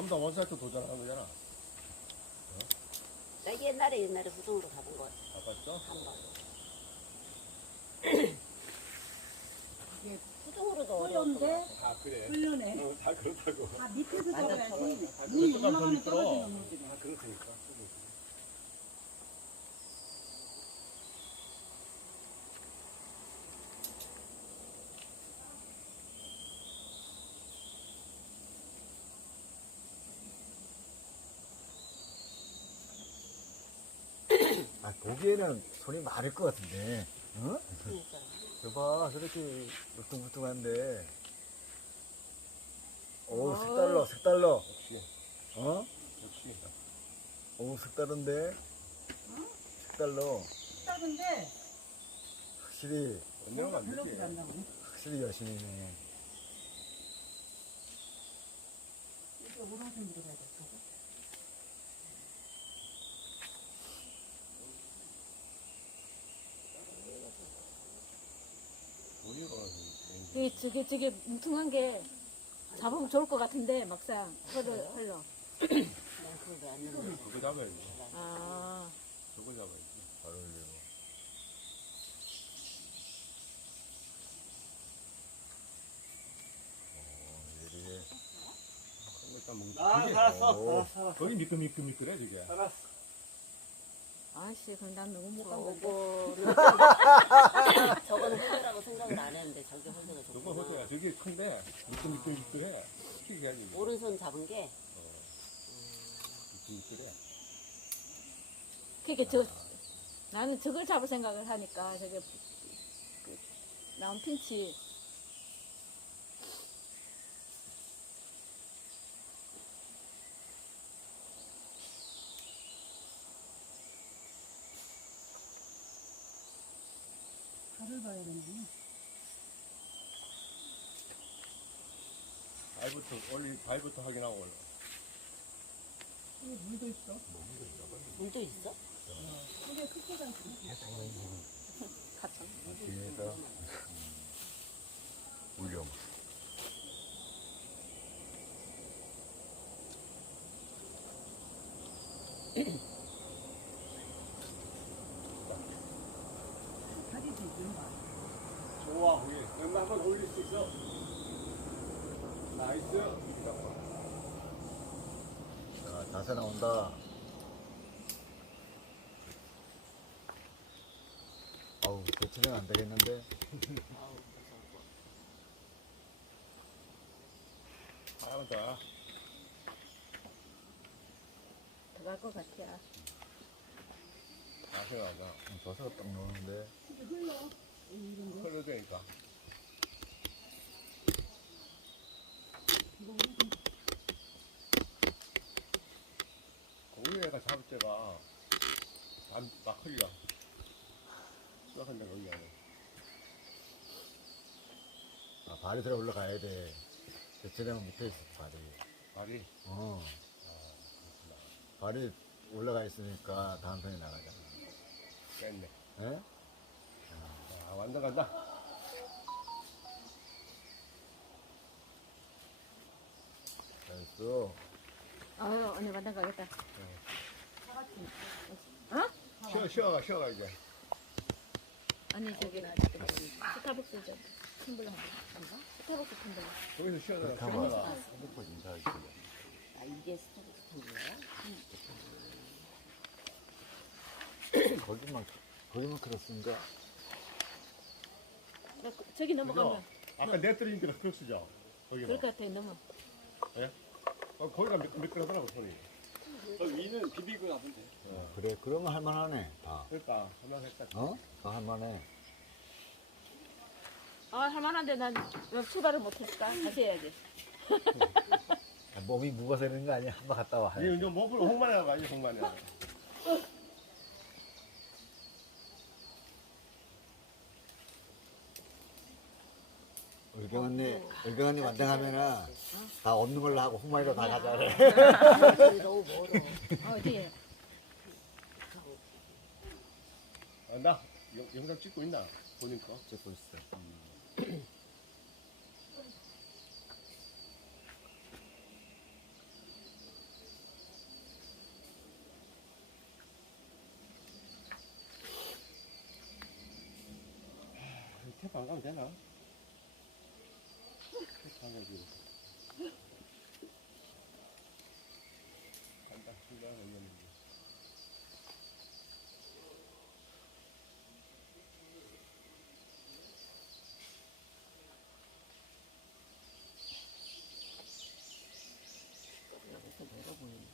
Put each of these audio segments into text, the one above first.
전부 다 원사이트 도전하는 거잖아. 나 옛날에 옛날에 후동으로 가본 거 같아. 아팠죠? 한 번. 이게 흘렀는데 어려웠어. 아, 그래. 흘러네. 어, 다 그렇다고. 아 밑에서 완전. 물 그것보다 더 올라가면. 떨어지는 거지. 아, 그렇다니까. 보기에는 손이 많을 것 같은데. 어? 그러니까. 여봐, 저렇게 울퉁불퉁한데. 오, 색달러, 색달러. 역시, 어? 역시. 오, 색다른데? 색달러. 작은데 확실히, 되지. 간다고. 확실히 여신이네. 이렇게 오른손 들어가야 돼. 돈이 얼어서. 저게 저게 뭉퉁한 게 잡으면 좋을 것 같은데 막상 흘러 흘러. 난 그거 잡아야지. 아 저거 잡아야지. 잘. 일단 뭐. 아. 살았어, 살았어. 거기 미끌미끌미끌해, 저게. 살았어. 아씨 그럼 난 너무 못간 건데. 저거는 저거는 홀더라고 생각을 안 했는데 저게 저거 호도야. 좋구나. 저게 큰데, 미끌미끌미끌해. 해야지. 오른손 잡은 게 미끌미끌해. 그게 저 나는 저걸 잡을 생각을 하니까 저게 그 나온 핀치 봐야 되는데. 발부터, 올리, 발부터 확인하고 올라. 여기 물도 있어. 물도 있어? 이게 크기가 있어. 같은. 뒤에서. 울려. 다리도 있는 거. 좋아, 거기. 연마 한번 올릴 수 있어. 나이스. 자, 자세 나온다. 아우, 대체는 안 되겠는데? 더. 들어갈 것 같아. 맛이 나다. 저새가 딱 나오는데. 이게 흘러. 이런 거. 흘러대니까. 이거 우선 고기애가 잡을 때가 안, 막 흘려. 데가 흘려. 아, 발이 들어 올라가야 돼. 대체되면 밑에 있어, 발이. 발이. 어. 발이 올라가 있으니까 다음 편에 나가잖아. 뺐네. 예? 아, 완전 간다. 잘했어. 아유 언니 만난 가겠다. 쉬어, 쉬어가, 쉬어가, 이제. 아니 저기 스타벅스 텀블러 한가? 스타벅스 텀블러. 거기서 쉬어가, 쉬어가. 핸드폰 인사할 때. 아 이게 스타벅스 거야? 거기만, 거기만 들었으니까. 나 그- 저기 넘어가면 아까 내 떨어진 데가 크록스죠? 거기가. 그럴 것 같아 넘어. 어, 거기가 미- 미끄러더라고, 손이. 저 위는 비비고 나면 돼. 그래, 그런 거 할만하네, 다. 그러니까, 하나 했다. 어? 다 할만해. 아 할만한데 난왜 출발을 못했을까? 다시 해야지. 아, 몸이 무거워서 그런 거 아니야? 한번 갔다 와. 이 이제 목을 홍만해가 아니 홍만해. 의경 언니, 의경 언니 완장하면은 다 없는 걸로 하고 홍마이로 다 가자래. 어디에? 아, 나 영, 영상 찍고 있나? 보니까. 찍고 있어. 아, 탭안 가면 되나? 탭안 가지고. 간다. 훈련 올렸는데. 여기서 내려보이네.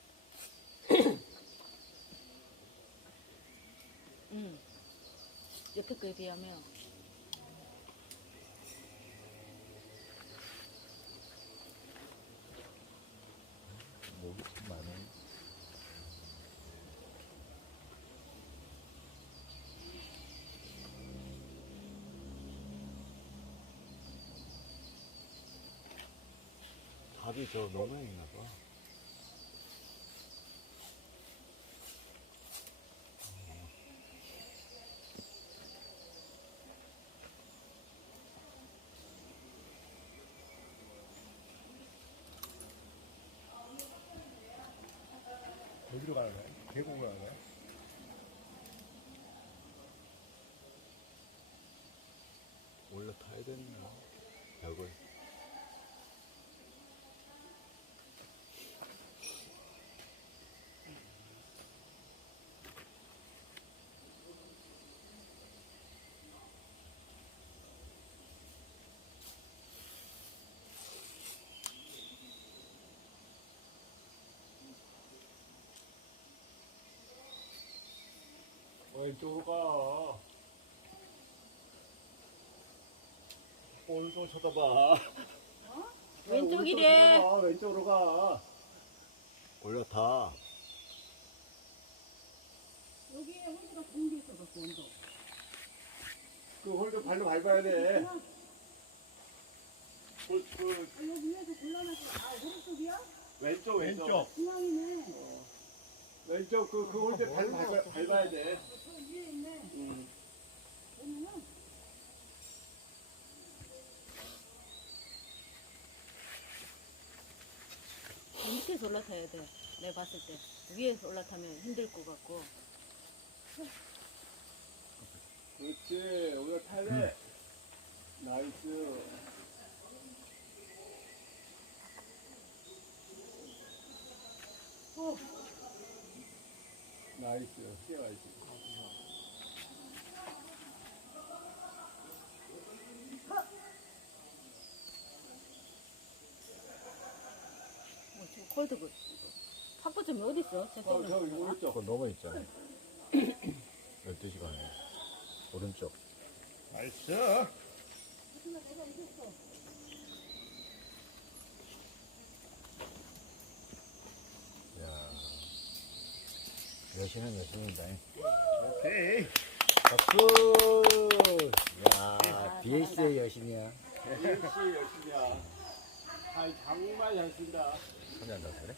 응. 옆에 거에 비하면 답이 저 있나 봐. 어디로 가는 거야? 계곡으로 가는 거야 되나? 벽을. 왼쪽으로 가. 오른쪽 쳐다봐. 왼쪽이래. 오른쪽으로 가, 왼쪽으로 가. 올라타. 여기에 홀드가 좋은 게 있어 갖고 언덕. 그 홀드 발로 밟아야 돼. 그, 그 아, 여기 위에서 곤란하지. 아, 오른쪽이야? 왼쪽 왼쪽 중앙이네. 왼쪽 그, 그 홀드 발로 밟아, 밟아야 돼. 저 위에 있네. 음. 보면은 밑에서 올라타야 돼. 내가 봤을 때 위에서 올라타면 힘들 것 같고. 그렇지. 우리가 타야 돼. 나이스. 어. 나이스. 뛰어가야지. 콜드 그 탁구점이 어디 있어? 어, 저쪽으로. 저기 오른쪽. 저거 넘어 있잖아. 12시 간에. 오른쪽. 나이스. 야. 여신은 여신이다. 오케이. 박수! 야, BS의 여신이야. 역시 열심히야. 아, 정말 잘 쓴다. 그래? 그래.